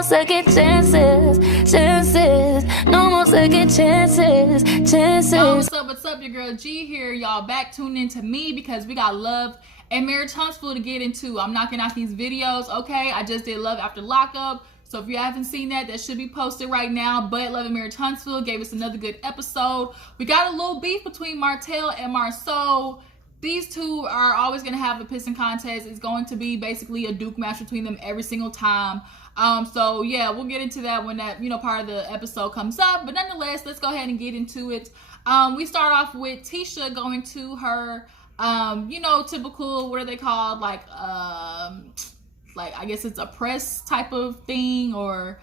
more second chances, chances. No more second chances, chances. What's up? Your girl G here. Y'all back tuning into me because we got Love and Marriage Huntsville to get into. I'm knocking out these videos, okay? I just did Love After Lockup. So if you haven't seen that, that should be posted right now. But Love and Marriage Huntsville gave us another good episode. We got a little beef between Martel and Marsau. These two are always going to have a pissing contest. It's going to be basically a Duke match between them every single time. So yeah, we'll get into that when that, part of the episode comes up. But nonetheless, let's go ahead and get into it. We start off with Tisha going to her, typical, what are they called? Like I guess it's a press type of thing or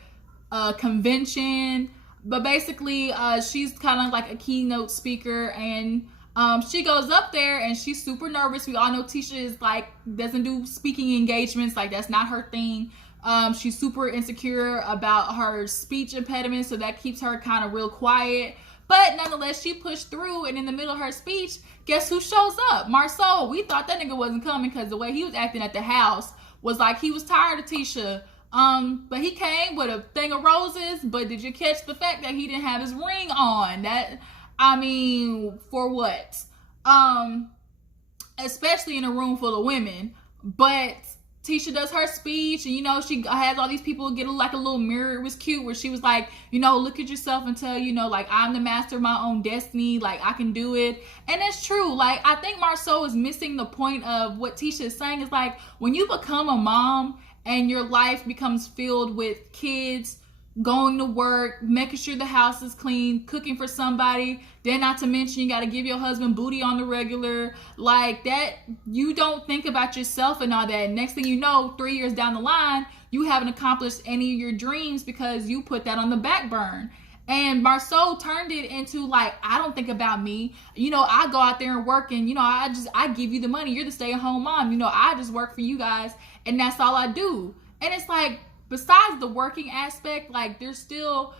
a convention. But basically, she's kind of like a keynote speaker, and she goes up there and she's super nervous. We all know Tisha is doesn't do speaking engagements. That's not her thing. She's super insecure about her speech impediment, so that keeps her kind of real quiet. But nonetheless, she pushed through, and in the middle of her speech, guess who shows up? Marsau. We thought that nigga wasn't coming because the way he was acting at the house was like he was tired of Tisha. But he came with a thing of roses. But did you catch the fact that he didn't have his ring on? For what? Especially in a room full of women. But Tisha does her speech, and she has all these people get a little mirror. It was cute where she was like, look at yourself and tell, I'm the master of my own destiny, I can do it. And it's true. I think Marsau is missing the point of what Tisha is saying. Is when you become a mom and your life becomes filled with kids, going to work, making sure the house is clean, cooking for somebody, then not to mention you got to give your husband booty on the regular, that you don't think about yourself and all that. Next thing you know, 3 years down the line, you haven't accomplished any of your dreams because you put that on the back burn. And Marsau turned it into I don't think about me. I go out there and work, and I give you the money. You're the stay-at-home mom. I just work for you guys, and that's all I do. And it's besides the working aspect, there's still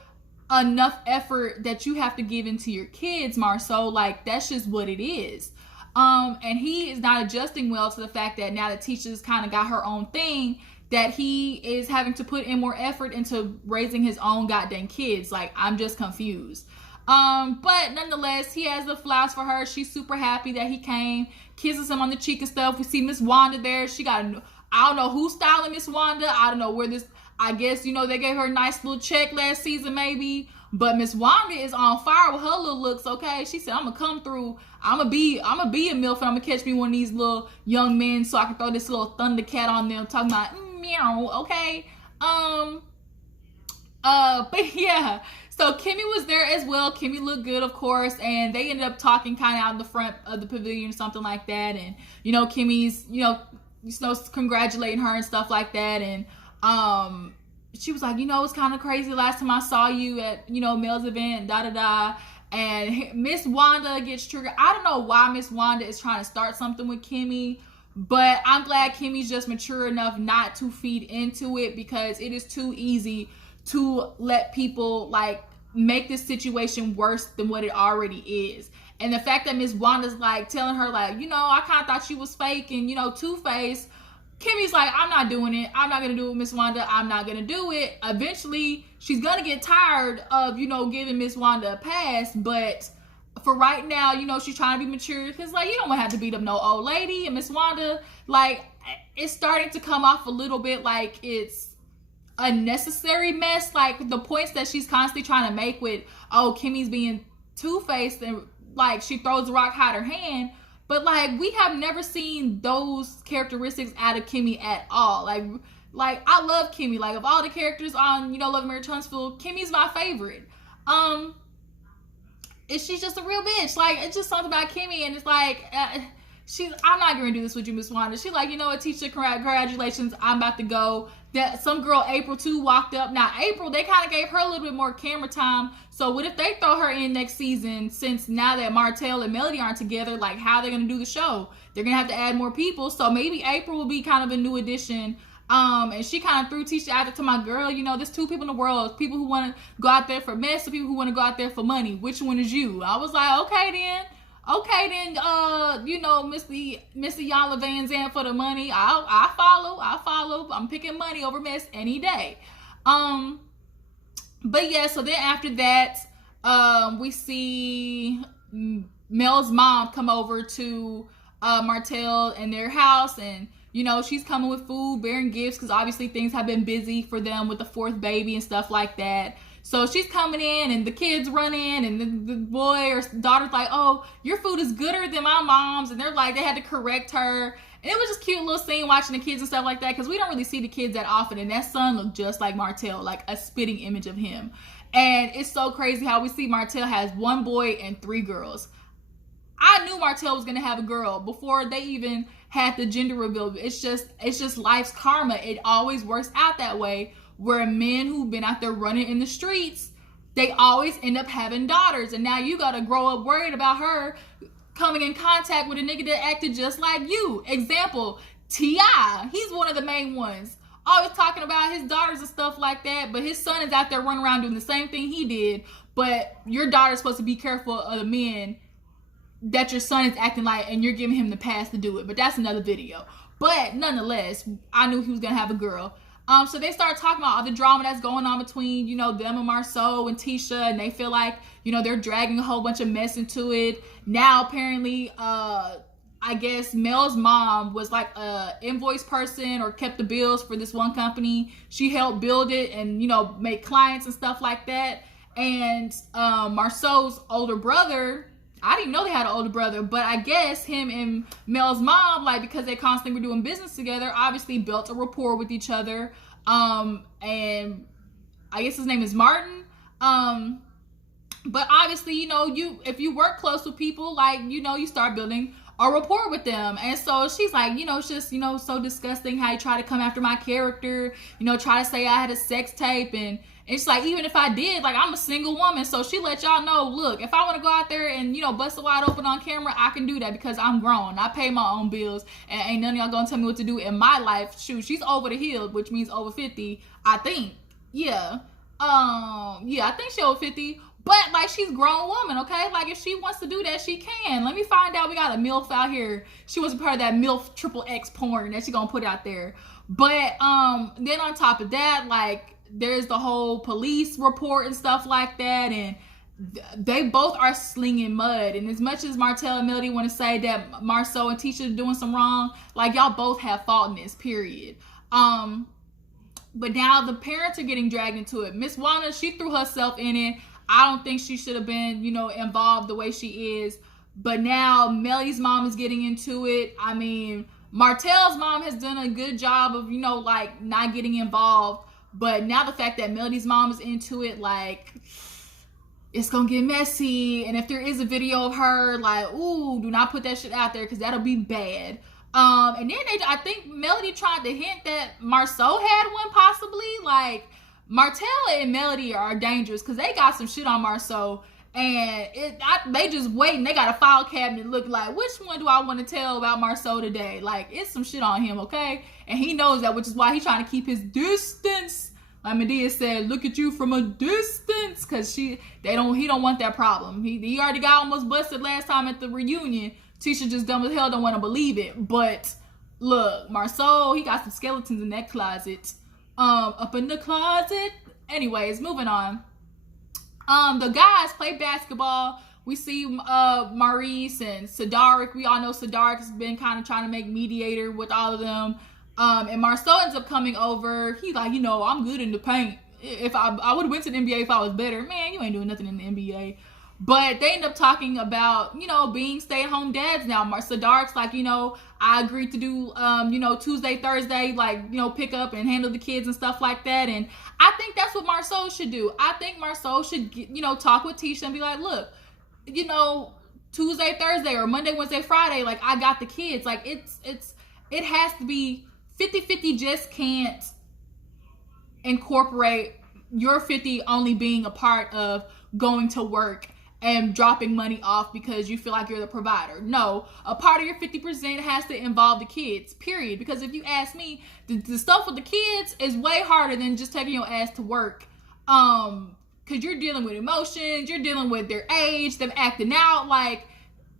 enough effort that you have to give into your kids, Marsau. That's just what it is. And he is not adjusting well to the fact that now that Tisha's kind of got her own thing, that he is having to put in more effort into raising his own goddamn kids. I'm just confused. But nonetheless, he has the flowers for her. She's super happy that he came, kisses him on the cheek and stuff. We see Miss Wanda there. She got I don't know who's styling Miss Wanda. I don't know where this, I guess, they gave her a nice little check last season maybe. But Miss Wanda is on fire with her little looks, okay? She said, I'm going to come through. I'm going to be a MILF, and I'm going to catch me one of these little young men so I can throw this little Thundercat on them talking about, meow, okay? But yeah. So Kimmy was there as well. Kimmy looked good, of course, and they ended up talking kind of out in the front of the pavilion or something like that. And, Kimmy's, congratulating her and stuff like that. And she was like, it's kind of crazy. Last time I saw you at, Mel's event, and Miss Wanda gets triggered. I don't know why Miss Wanda is trying to start something with Kimmy, but I'm glad Kimmy's just mature enough not to feed into it, because it is too easy to let people make this situation worse than what it already is. And the fact that Miss Wanda's telling her I kind of thought you was fake and two-faced. Kimmy's I'm not doing it. I'm not going to do it, Miss Wanda. I'm not going to do it. Eventually, she's going to get tired of, giving Miss Wanda a pass. But for right now, she's trying to be mature. Because, you don't want to have to beat up no old lady. And Miss Wanda, it's starting to come off a little bit it's a necessary mess. The points that she's constantly trying to make with, Kimmy's being two-faced and, she throws the rock, hide her hand. But, we have never seen those characteristics out of Kimmy at all. I love Kimmy. Of all the characters on, Love and Marriage Huntsville, Kimmy's my favorite. She's just a real bitch. It's just something about Kimmy, and it's I'm not going to do this with you, Miss Wanda. She's like, what, Tisha, congratulations, I'm about to go. That some girl, April, too, walked up. Now, April, they kind of gave her a little bit more camera time. So what if they throw her in next season, since now that Martel and Melody aren't together, how are they going to do the show? They're going to have to add more people. So maybe April will be kind of a new addition. And she kind of threw Tisha out there to my girl, there's two people in the world. People who want to go out there for mess, and people who want to go out there for money. Which one is you? I was like, okay then, Mr. Yala Van Zandt for the money. I follow. I'm picking money over mess any day. But yeah, so then after that, we see Mel's mom come over to Martel and their house, and you know, she's coming with food, bearing gifts, because obviously things have been busy for them with the fourth baby and stuff like that. So she's coming in, and the kids run in, and the boy or daughter's like, oh, your food is gooder than my mom's, and they're like, they had to correct her. And it was just cute little scene watching the kids and stuff like that, because we don't really see the kids that often, and that son looked just like Martel, like a spitting image of him. And it's so crazy how we see Martel has 1 boy and 3 girls. I knew Martel was gonna have a girl before they even had the gender reveal. It's just life's karma. It always works out that way, where men who've been out there running in the streets, they always end up having daughters. And now you gotta grow up worried about her coming in contact with a nigga that acted just like you. Example, T.I. He's one of the main ones. Always talking about his daughters and stuff like that, but his son is out there running around doing the same thing he did. But your daughter's supposed to be careful of the men that your son is acting like, and you're giving him the pass to do it. But that's another video. But nonetheless, I knew he was gonna have a girl. So they start talking about all the drama that's going on between, you know, them and Marsau and Tisha, and they feel like, you know, they're dragging a whole bunch of mess into it. Now, apparently, I guess Mel's mom was like a invoice person or kept the bills for this one company. She helped build it and, you know, make clients and stuff like that. And Marsau's older brother, I didn't know they had an older brother, but I guess him and Mel's mom, like, because they constantly were doing business together, obviously built a rapport with each other. And I guess his name is Martin. But obviously, you know, if you work close with people, like, you know, you start building a rapport with them. And so she's like, you know, it's just, you know, so disgusting how you try to come after my character, you know, try to say I had a sex tape. And it's like, even if I did, like, I'm a single woman. So she let y'all know, look, if I want to go out there and, you know, bust it wide open on camera, I can do that because I'm grown. I pay my own bills, and ain't none of y'all gonna tell me what to do in my life. Shoot, she's over the hill, which means over 50, I think. Yeah. Yeah, I think she's over 50. But, like, she's a grown woman, okay? Like, if she wants to do that, she can. Let me find out. We got a MILF out here. She wasn't part of that MILF XXX porn that she gonna put out there. But, then on top of that, like, there's the whole police report and stuff like that. And they both are slinging mud. And as much as Martel and Melody want to say that Marsau and Tisha are doing some wrong, like, y'all both have fault in this, period. But now the parents are getting dragged into it. Miss Wanda, she threw herself in it. I don't think she should have been, you know, involved the way she is. But now Melody's mom is getting into it. I mean, Martel's mom has done a good job of, you know, like, not getting involved. But now the fact that Melody's mom is into it, like, it's gonna get messy. And if there is a video of her, like, ooh, do not put that shit out there because that'll be bad. And then I think Melody tried to hint that Marsau had one possibly. Like, Martel and Melody are dangerous because they got some shit on Marsau, and they just waiting. They got a file cabinet looking like, which one do I want to tell about Marsau today? Like, it's some shit on him, okay? And he knows that, which is why he's trying to keep his distance. Like Medea said, look at you from a distance, because he don't want that problem. He already got almost busted last time at the reunion. Tisha just dumb as hell don't want to believe it. But look, Marsau, he got some skeletons in that closet. Up in the closet. Anyways, moving on. The guys play basketball. We see Maurice and Cedric. We all know Cedric has been kind of trying to make mediator with all of them. And Marsau ends up coming over. He's like, you know, I'm good in the paint. If I would have went to the NBA if I was better. Man, you ain't doing nothing in the NBA. But they end up talking about, you know, being stay-at-home dads now. Cedric's like, you know, I agreed to do, you know, Tuesday, Thursday, like, you know, pick up and handle the kids and stuff like that. And I think that's what Marsau should do. I think Marsau should, you know, talk with Tisha and be like, look, you know, Tuesday, Thursday, or Monday, Wednesday, Friday, like, I got the kids. Like, it has to be 50-50. Just can't incorporate your 50 only being a part of going to work and dropping money off because you feel like you're the provider. No, a part of your 50% has to involve the kids, period. Because if you ask me, the stuff with the kids is way harder than just taking your ass to work. Because you're dealing with emotions, you're dealing with their age, them acting out. Like,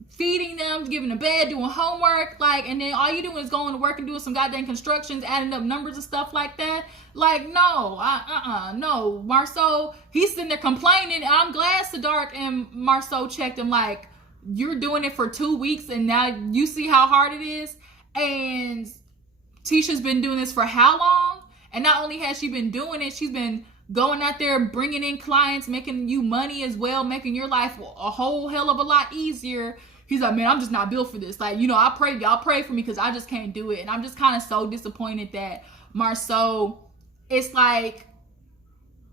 feeding them, giving them bed, doing homework, like, and then all you doing is going to work and doing some goddamn constructions, adding up numbers and stuff like that. Like, no, no. Marsau, he's sitting there complaining. I'm glad Sadark and Marsau checked him, like, you're doing it for 2 weeks and now you see how hard it is. And Tisha's been doing this for how long? And not only has she been doing it, she's been going out there, bringing in clients, making you money as well, making your life a whole hell of a lot easier. He's like, man, I'm just not built for this. Like, you know, y'all pray for me because I just can't do it. And I'm just kind of so disappointed that Marsau, it's like,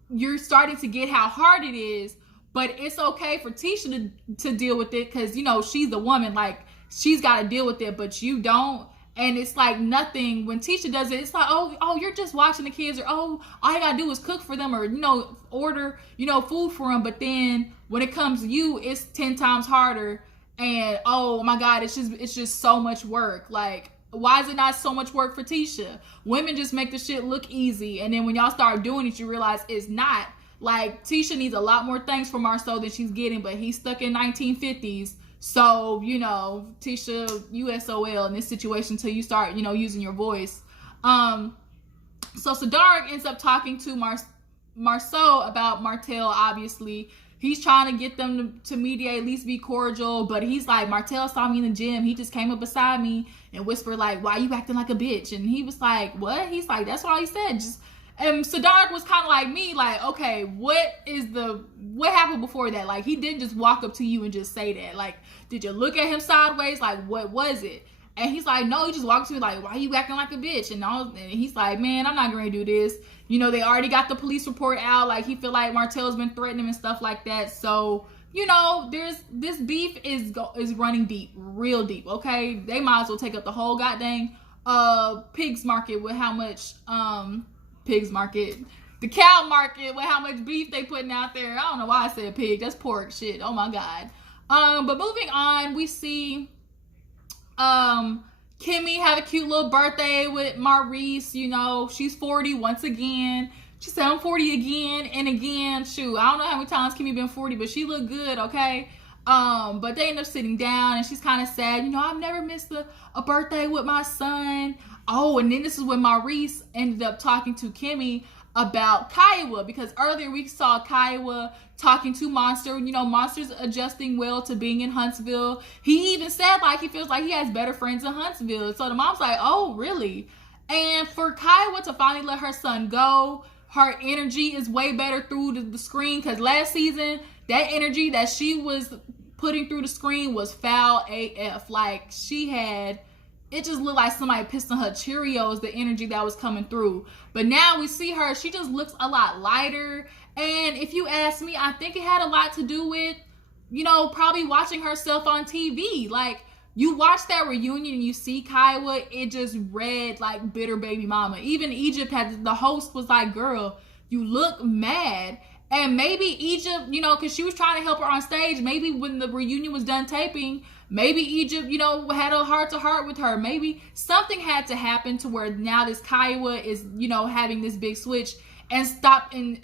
you're starting to get how hard it is, but it's okay for Tisha to deal with it because, you know, she's the woman. Like, she's got to deal with it, but you don't. And it's like nothing. When Tisha does it, it's like, oh, you're just watching the kids, or all you gotta do is cook for them, or, you know, order, you know, food for them. But then when it comes to you, it's 10 times harder. And oh my God, it's just so much work. Like, why is it not so much work for Tisha? Women just make the shit look easy, and then when y'all start doing it, you realize it's not. Like, Tisha needs a lot more things from Marsau than she's getting, but he's stuck in 1950s. So, you know, Tisha, USOL in this situation until you start, you know, using your voice. So Sadark ends up talking to Marsau about Martel, obviously. He's trying to get them to mediate, at least be cordial. But he's like, Martel saw me in the gym. He just came up beside me and whispered, like, why you acting like a bitch? And he was like, what? He's like, that's all he said. And Sadark was kind of like me, like, okay, what happened before that? Like, he didn't just walk up to you and just say that. Like, did you look at him sideways? Like, what was it? And he's like, no, he just walked up to me like, why you acting like a bitch? And he's like, man, I'm not going to do this. You know, they already got the police report out. Like, he feel like Martel's been threatening him and stuff like that. So, you know, this beef is running deep, real deep, okay? They might as well take up the whole goddamn pigs market with how much, the cow market with how much beef they putting out there. I don't know why I said pig. That's pork shit. Oh my God. But moving on, we see Kimmy had a cute little birthday with Maurice. You know, she's 40 once again. She said, I'm 40 again and again. Shoot, I don't know how many times Kimmy been 40, but she looked good, okay? But they end up sitting down and she's kind of sad. You know, I've never missed a birthday with my son. Oh, and then this is when Maurice ended up talking to Kimmy about Kiuwha, because earlier we saw Kiuwha talking to Monster. You know, Monster's adjusting well to being in Huntsville. He even said, like, he feels like he has better friends in Huntsville. So the mom's like, oh, really? And for Kiuwha to finally let her son go, her energy is way better through the screen, because last season, that energy that she was putting through the screen was foul AF. Like, it just looked like somebody pissed on her Cheerios, the energy that was coming through. But now we see her, she just looks a lot lighter. And if you ask me, I think it had a lot to do with, you know, probably watching herself on TV. Like, you watch that reunion and you see Kiuwha, it just read like bitter baby mama. Even Egypt the host was like, girl, you look mad. And maybe Egypt, you know, because she was trying to help her on stage. Maybe when the reunion was done taping, maybe Egypt, you know, had a heart-to-heart with her. Maybe something had to happen to where now this Kiuwha is, you know, having this big switch and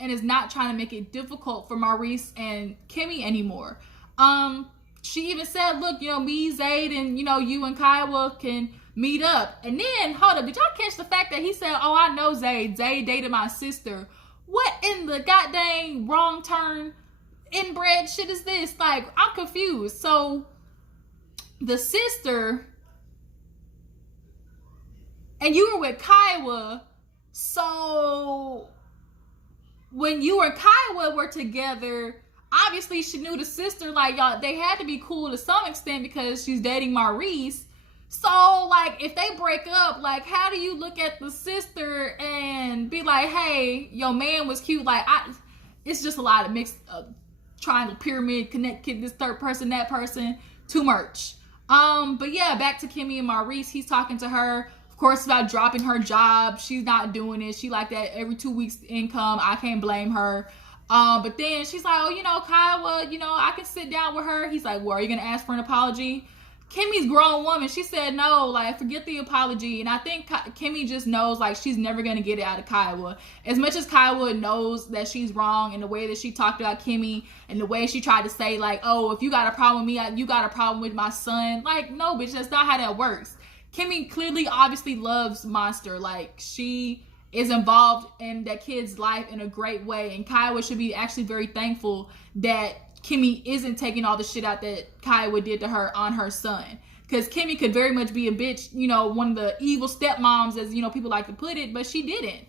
is not trying to make it difficult for Maurice and Kimmy anymore. She even said, look, you know, me, Zayd, and, you know, you and Kiuwha can meet up. And then, hold up, did y'all catch the fact that he said, oh, I know Zayd. Zayd dated my sister. What in the goddamn wrong turn inbred shit is this? Like, I'm confused. So, the sister, and you were with Kiuwha, so when you and Kiuwha were together, obviously she knew the sister, like, y'all, they had to be cool to some extent because she's dating Maurice. So, like, if they break up, like, how do you look at the sister and be like, hey, your man was cute? Like, it's just a lot of mixed triangle, pyramid, connect this third person, that person, too much. But yeah, back to Kimmy and Maurice. He's talking to her, of course, about dropping her job. She's not doing it. She like that every 2 weeks income. I can't blame her. But then she's like, oh, you know, Kiuwha, you know, I can sit down with her. He's like, well, are you going to ask for an apology? Kimmy's grown woman. She said no, like, forget the apology. And I think Kimmy just knows, like, she's never going to get it out of Kiuwha. As much as Kiuwha knows that she's wrong, and the way that she talked about Kimmy, and the way she tried to say, like, oh, if you got a problem with me, you got a problem with my son. Like, no, bitch, that's not how that works. Kimmy clearly, obviously loves Monster. Like, she is involved in that kid's life in a great way. And Kiuwha should be actually very thankful that Kimmy isn't taking all the shit out that Kiuwha did to her on her son. Because Kimmy could very much be a bitch, you know, one of the evil stepmoms, as, you know, people like to put it, but she didn't.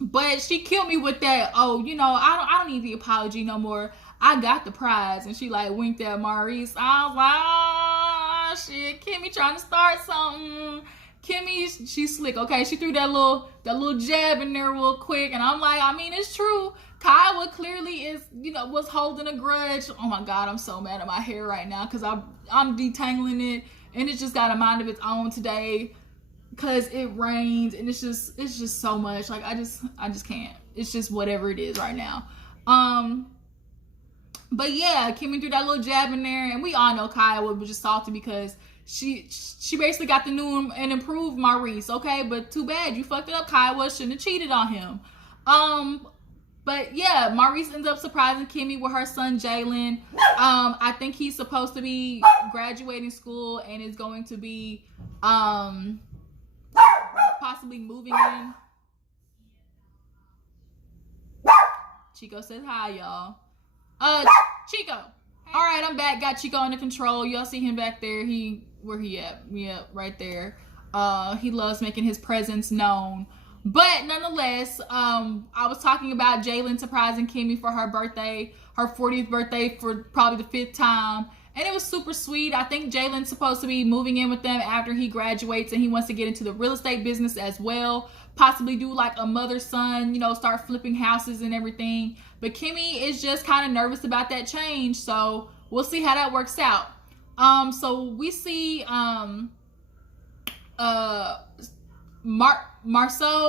But she killed me with that, oh, you know, I don't need the apology no more. I got the prize. And she, like, winked at Maurice. I was like, oh, shit, Kimmy trying to start something. Kimmy, she's slick, okay? She threw that little jab in there real quick. And I'm like, I mean, it's true. Kiuwha clearly is, you know, was holding a grudge. Oh my God, I'm so mad at my hair right now because I'm detangling it, and it's just got a mind of its own today because it rained, and it's just so much. Like, I just can't. It's just whatever it is right now. But yeah, Kimmy threw that little jab in there, and we all know Kiuwha was just salty because she basically got the new and improved Maurice, okay? But too bad you fucked it up. Kiuwha shouldn't have cheated on him. But yeah, Maurice ends up surprising Kimmy with her son Jaylen. I think he's supposed to be graduating school and is going to be possibly moving in. Chico says hi, y'all. Chico. All right, I'm back. Got Chico under control. Y'all see him back there. Where he at? Yeah, right there. He loves making his presence known. But nonetheless, I was talking about Jaylen surprising Kimmy for her birthday, her 40th birthday for probably the 5th time. And it was super sweet. I think Jaylen's supposed to be moving in with them after he graduates, and he wants to get into the real estate business as well. Possibly do like a mother-son, you know, start flipping houses and everything. But Kimmy is just kind of nervous about that change. So we'll see how that works out. So we see Marsau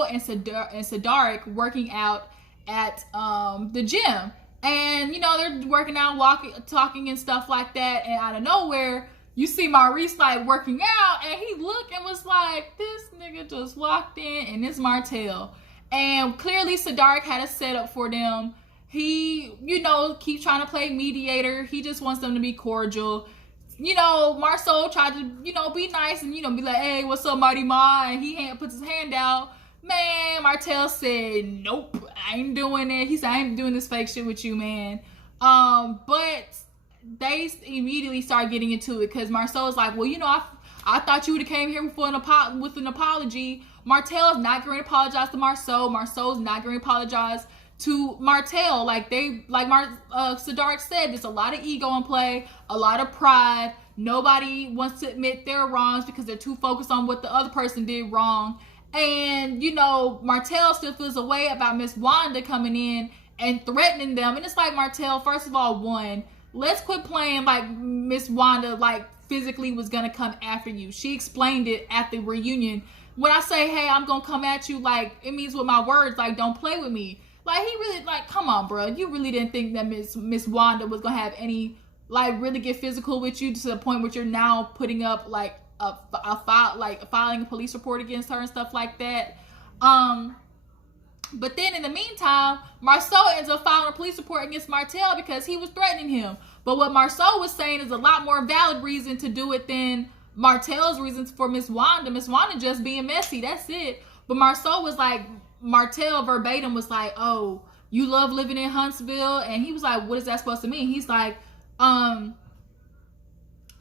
and Sadarik working out at the gym, and you know they're working out, walking, talking and stuff like that, and out of nowhere you see Maurice like working out, and he looked and was like, this nigga just walked in and it's Martel. And clearly Sadarik had a setup for them. He, you know, keeps trying to play mediator. He just wants them to be cordial. You know, Marsau tried to, you know, be nice and, you know, be like, hey, what's up, Mighty Ma? And he puts his hand out. Man, Martel said, nope, I ain't doing it. He said, I ain't doing this fake shit with you, man. But they immediately start getting into it because Marsau is like, well, you know, I thought you would have came here with an apology. Martel's not going to apologize to Marsau. Marsau's not going to apologize to Martel. Like Sadarik said, there's a lot of ego in play, a lot of pride. Nobody wants to admit their wrongs because they're too focused on what the other person did wrong. And, you know, Martel still feels a way about Miss Wanda coming in and threatening them. And it's like, Martel, first of all, let's quit playing like Miss Wanda, like, physically was going to come after you. She explained it at the reunion. When I say, hey, I'm going to come at you, like, it means with my words, like, don't play with me. Like, he really, like, come on, bro. You really didn't think that Miss Wanda was going to have any, like, really get physical with you to the point where you're now putting up, like, filing a police report against her and stuff like that. But then in the meantime, Marsau ends up filing a police report against Martel because he was threatening him. But what Marsau was saying is a lot more valid reason to do it than Martel's reasons for Miss Wanda. Miss Wanda just being messy, that's it. But Marsau was like, Martel verbatim was like, oh, you love living in Huntsville? And he was like, what is that supposed to mean? He's like, well,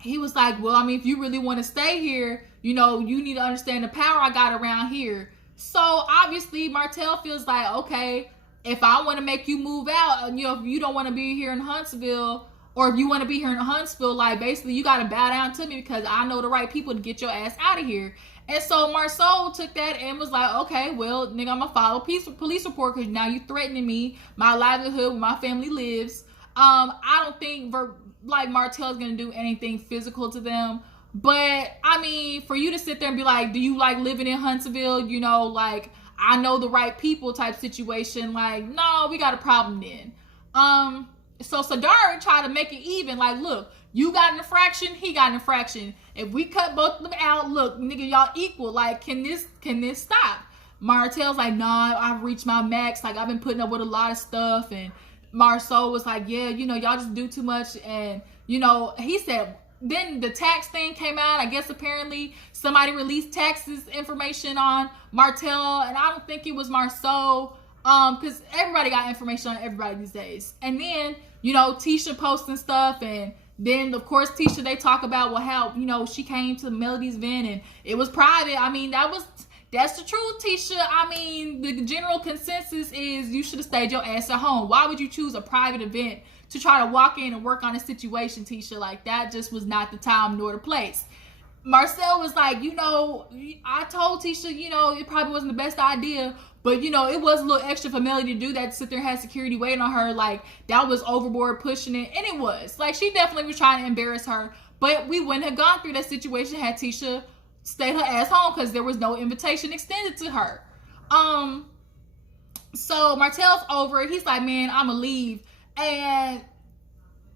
I mean, if you really want to stay here, you know, you need to understand the power I got around here. So obviously Martel feels like, okay, if I want to make you move out, you know, if you don't want to be here in Huntsville, or if you want to be here in Huntsville, like, basically you got to bow down to me because I know the right people to get your ass out of here. And so Marsau took that and was like, okay, well, nigga, I'm gonna file a police report because now you threatening me, my livelihood, where my family lives. I don't think Martel's gonna do anything physical to them. But I mean, for you to sit there and be like, do you like living in Huntsville? You know, like, I know the right people type situation. Like, no, we got a problem then. So Sadara tried to make it even. Like, look, you got an infraction, he got an infraction. If we cut both of them out, look, nigga, y'all equal. Like, can this stop? Martel's like, nah, I've reached my max. Like, I've been putting up with a lot of stuff. And Marsau was like, yeah, you know, y'all just do too much. And, you know, he said, then the tax thing came out. I guess apparently somebody released taxes information on Martel. And I don't think it was Marsau. Because everybody got information on everybody these days. And then, you know, Tisha posting stuff, and then of course Tisha, they talk about, well, how, you know, she came to Melody's event and it was private. I mean, that's the truth, Tisha. I mean, the general consensus is you should have stayed your ass at home. Why would you choose a private event to try to walk in and work on a situation, Tisha? Like, that just was not the time nor the place. Marcel was like, you know, I told Tisha, you know, it probably wasn't the best idea, but, you know, it was a little extra for Melody to do that, to sit there and have security waiting on her. Like, that was overboard pushing it. And it was. Like, she definitely was trying to embarrass her. But we wouldn't have gone through that situation had Tisha stayed her ass home, because there was no invitation extended to her. So Martel's over it. He's like, man, I'ma leave. And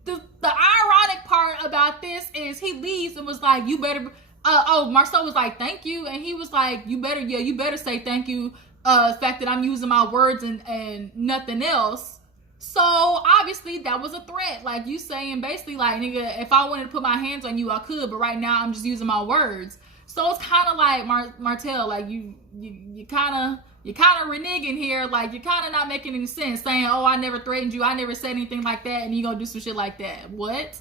the ironic part about this is he leaves and was like, you better... Marcel was like, thank you. And he was like, you better say thank you. The fact that I'm using my words and nothing else. So obviously that was a threat. Like, you saying basically like, nigga, if I wanted to put my hands on you, I could, but right now I'm just using my words. So it's kind of like Martel, like you kind of reneging here. Like, you're kind of not making any sense, saying, oh, I never threatened you, I never said anything like that, and you gonna do some shit like that. What?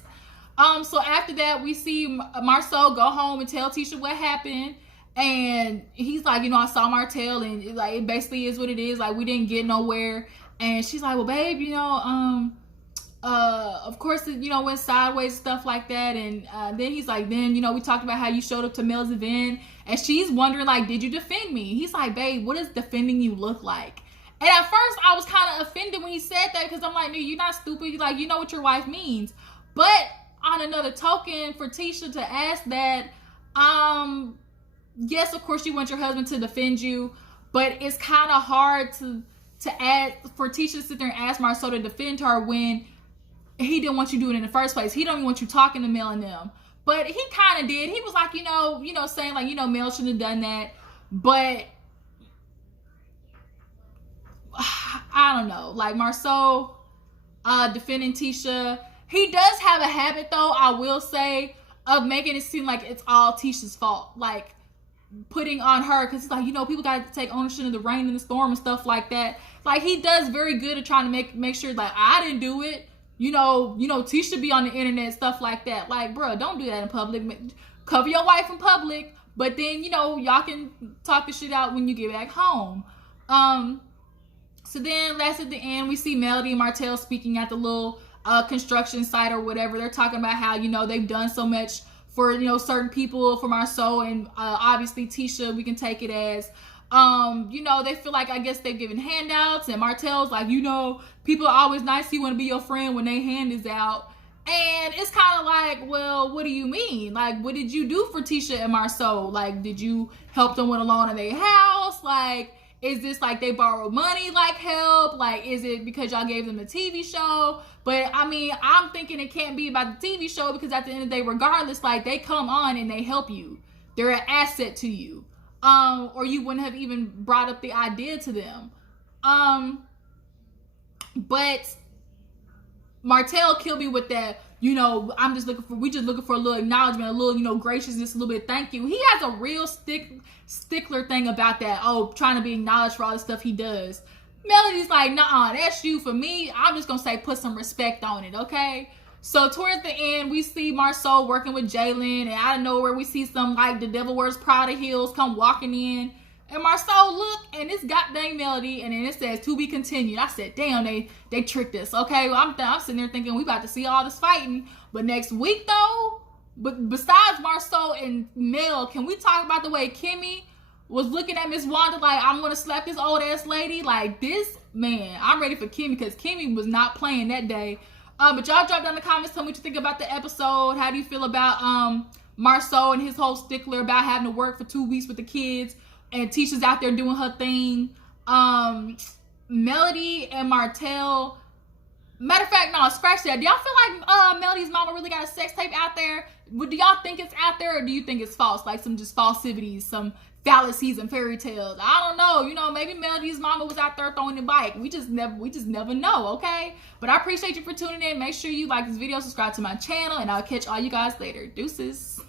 So after that, we see Marsau go home and tell Tisha what happened. And he's like, you know, I saw Martel, and it basically is what it is. Like, we didn't get nowhere. And she's like, well, babe, you know, of course, you know, went sideways, stuff like that. And then he's like, then, you know, we talked about how you showed up to Mel's event. And she's wondering, like, did you defend me? He's like, babe, what does defending you look like? And at first, I was kind of offended when he said that, because I'm like, no, you're not stupid. You're like, you know what your wife means. But on another token, for Tisha to ask that, yes, of course you want your husband to defend you, but it's kind of hard to add for Tisha to sit there and ask Marsau to defend her when he didn't want you doing it in the first place. He don't even want you talking to Mel and them. But he kind of did. He was like, you know, saying like, you know, Mel shouldn't have done that. But I don't know. Like, Marsau defending Tisha. He does have a habit, though, I will say, of making it seem like it's all Tisha's fault. Like, putting on her, because it's like, you know, people got to take ownership of the rain and the storm and stuff like that. Like, he does very good at trying to make sure, like, I didn't do it. You know, Tisha be on the internet, stuff like that. Like, bro, don't do that in public. Cover your wife in public, but then, you know, y'all can talk the shit out when you get back home. So then, last at the end, we see Melody and Martel speaking at the little construction site or whatever. They're talking about how, you know, they've done so much for, you know, certain people, for Marsau, and obviously Tisha, we can take it as, you know, they feel like, I guess they've given handouts, and Martel's like, you know, people are always nice, you want to be your friend when they hand is out. And it's kind of like, well, what do you mean? Like, what did you do for Tisha and Marsau? Like, did you help them with a loan in their house? Like, is this like they borrowed money, like help? Like, is it because y'all gave them a TV show? But I mean, I'm thinking it can't be about the TV show, because at the end of the day, regardless, like, they come on and they help you. They're an asset to you. Or you wouldn't have even brought up the idea to them. But Martel killed me with that, you know, we just looking for a little acknowledgement, a little, you know, graciousness, a little bit thank you. He has a real stickler thing about that. Oh, trying to be acknowledged for all the stuff he does. Melody's like, nah, that's you. For me, I'm just gonna say put some respect on it, okay? So towards the end, we see Marsau working with Jaylen, and out of nowhere, we see some, like, the Devil Wears Prada heels come walking in. And Marsau look, and it's goddamn Melody, and then it says, to be continued. I said, damn, they tricked us. Okay, well, I'm sitting there thinking we about to see all this fighting. But next week, though, but besides Marsau and Mel, can we talk about the way Kimmy was looking at Miss Wanda like, I'm going to slap this old-ass lady? Like, this, man, I'm ready for Kimmy, because Kimmy was not playing that day. But y'all drop down in the comments, tell me what you think about the episode. How do you feel about Marsau and his whole stickler about having to work for 2 weeks with the kids, and Tisha's out there doing her thing. Melody and Martel, Matter of fact, no, scratch that. Do y'all feel like Melody's mama really got a sex tape out there? Do y'all think it's out there, or do you think it's false? Like some just falsities, some fallacies and fairy tales. I don't know. You know, maybe Melody's mama was out there throwing the bike. We just never know, okay? But I appreciate you for tuning in. Make sure you like this video, subscribe to my channel, and I'll catch all you guys later. Deuces.